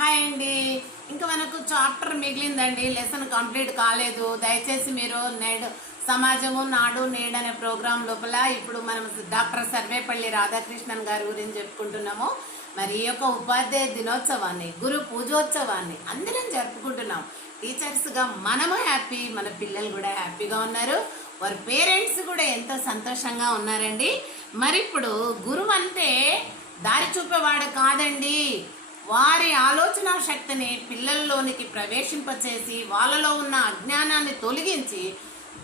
Hi అండి. ఇంకా మనకు చాప్టర్ మిగిలిందండి, లెసన్ కంప్లీట్ కాలేదు. దయచేసి మీరు నేడు సమాజము నాడు నేడు అనే ప్రోగ్రాం లోపల ఇప్పుడు మనం డాక్టర్ సర్వేపల్లి రాధాకృష్ణన్ గారి గురించి చెప్పుకుంటున్నాము. మరి ఈ యొక్క ఉపాధ్యాయ దినోత్సవాన్ని, గురు పూజోత్సవాన్ని అందరం జరుపుకుంటున్నాం. టీచర్స్గా మనము హ్యాపీ, మన పిల్లలు కూడా హ్యాపీగా ఉన్నారు, వారి పేరెంట్స్ కూడా ఎంతో సంతోషంగా ఉన్నారండి. మరి ఇప్పుడు గురువు అంటే దారి చూపేవాడు కాదండి, వారి ఆలోచన శక్తిని పిల్లల్లోనికి ప్రవేశింపచేసి వాళ్ళలో ఉన్న అజ్ఞానాన్ని తొలగించి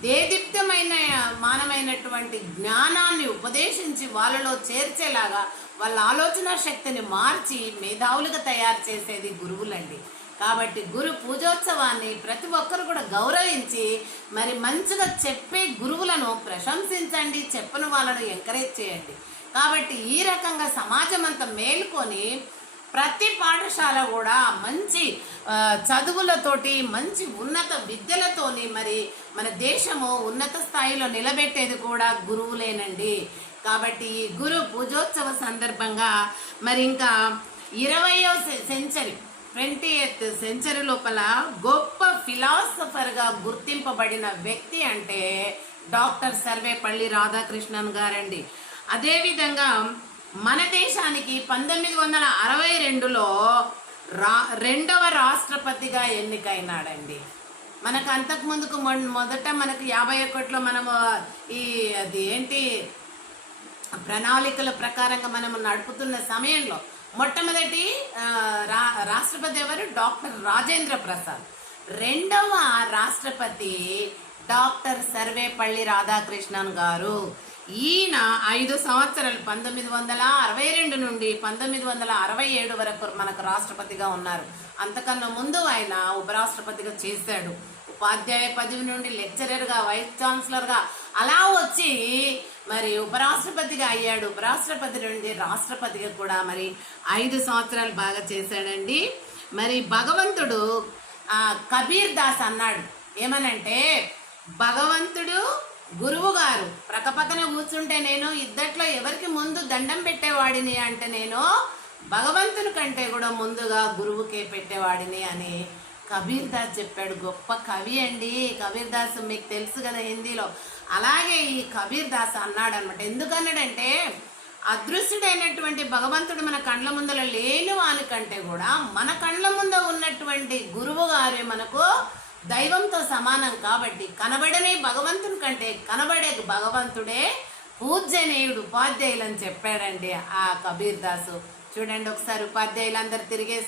దేదీప్తమైన మానమైనటువంటి జ్ఞానాన్ని ఉపదేశించి వాళ్ళలో చేర్చేలాగా వాళ్ళ ఆలోచన శక్తిని మార్చి మేధావులుగా తయారు చేసేది గురువులండి. కాబట్టి గురు పూజోత్సవాన్ని ప్రతి ఒక్కరు కూడా గౌరవించి మరి మంచిగా చెప్పే గురువులను ప్రశంసించండి, చెప్పని వాళ్ళను ఎంకరేజ్ చేయండి. కాబట్టి ఈ రకంగా సమాజం అంతా మేలుకొని ప్రతి పాఠశాల కూడా మంచి చదువులతోటి, మంచి ఉన్నత విద్యలతోని మరి మన దేశము ఉన్నత స్థాయిలో నిలబెట్టేది కూడా గురువులేనండి. కాబట్టి ఈ గురు పూజోత్సవ సందర్భంగా మరి ఇంకా 20వ సెంచరీ 20th సెంచరీ లోపల గొప్ప ఫిలాసఫర్గా గుర్తింపబడిన వ్యక్తి అంటే డాక్టర్ సర్వేపల్లి రాధాకృష్ణన్ గారండి. అదేవిధంగా మన దేశానికి 1962లో రెండవ రాష్ట్రపతిగా ఎన్నికైనాడండి. మనకు అంతకుముందుకు మొదట మనకు 51లో మనము అది ఏంటి ప్రణాళికల ప్రకారంగా మనము నడుపుతున్న సమయంలో మొట్టమొదటి రాష్ట్రపతి ఎవరు? డాక్టర్ రాజేంద్ర ప్రసాద్. రెండవ రాష్ట్రపతి డాక్టర్ సర్వేపల్లి రాధాకృష్ణన్ గారు. ఈయన 5 సంవత్సరాలు 1962 నుండి 1967 వరకు మనకు రాష్ట్రపతిగా ఉన్నారు. అంతకన్నా ముందు ఆయన ఉపరాష్ట్రపతిగా చేశాడు. ఉపాధ్యాయ పదవి నుండి లెక్చరర్గా, వైస్ ఛాన్సలర్గా అలా వచ్చి మరి ఉపరాష్ట్రపతిగా అయ్యాడు. ఉపరాష్ట్రపతి నుండి రాష్ట్రపతిగా కూడా మరి 5 సంవత్సరాలు బాగా చేశాడండి. మరి భగవంతుడు కబీర్ దాస్ అన్నాడు ఏమనంటే, భగవంతుడు గురువు గారు ప్రక్కపక్కన కూర్చుంటే నేను ఇద్దట్లో ఎవరికి ముందు దండం పెట్టేవాడిని అంటే నేను భగవంతుని కంటే కూడా ముందుగా గురువుకే పెట్టేవాడిని అని కబీర్ దాస్ చెప్పాడు. గొప్ప కవి అండి కబీర్ దాస్, మీకు తెలుసు కదా హిందీలో. అలాగే ఈ కబీర్ దాస్ అన్నాడు అనమాట. ఎందుకన్నాడంటే అదృశ్యుడైనటువంటి భగవంతుడు మన కండ్ల ముందర లేని వానికంటే కూడా మన కండ్ల ముందు ఉన్నటువంటి గురువు గారే మనకు దైవంతో సమానం. కాబట్టి కనబడనే భగవంతుని కంటే కనబడే భగవంతుడే పూజ్యనీయుడు ఉపాధ్యాయులు అని చెప్పాడండి ఆ కబీర్ దాసు. చూడండి ఒకసారి ఉపాధ్యాయులందరూ తిరిగే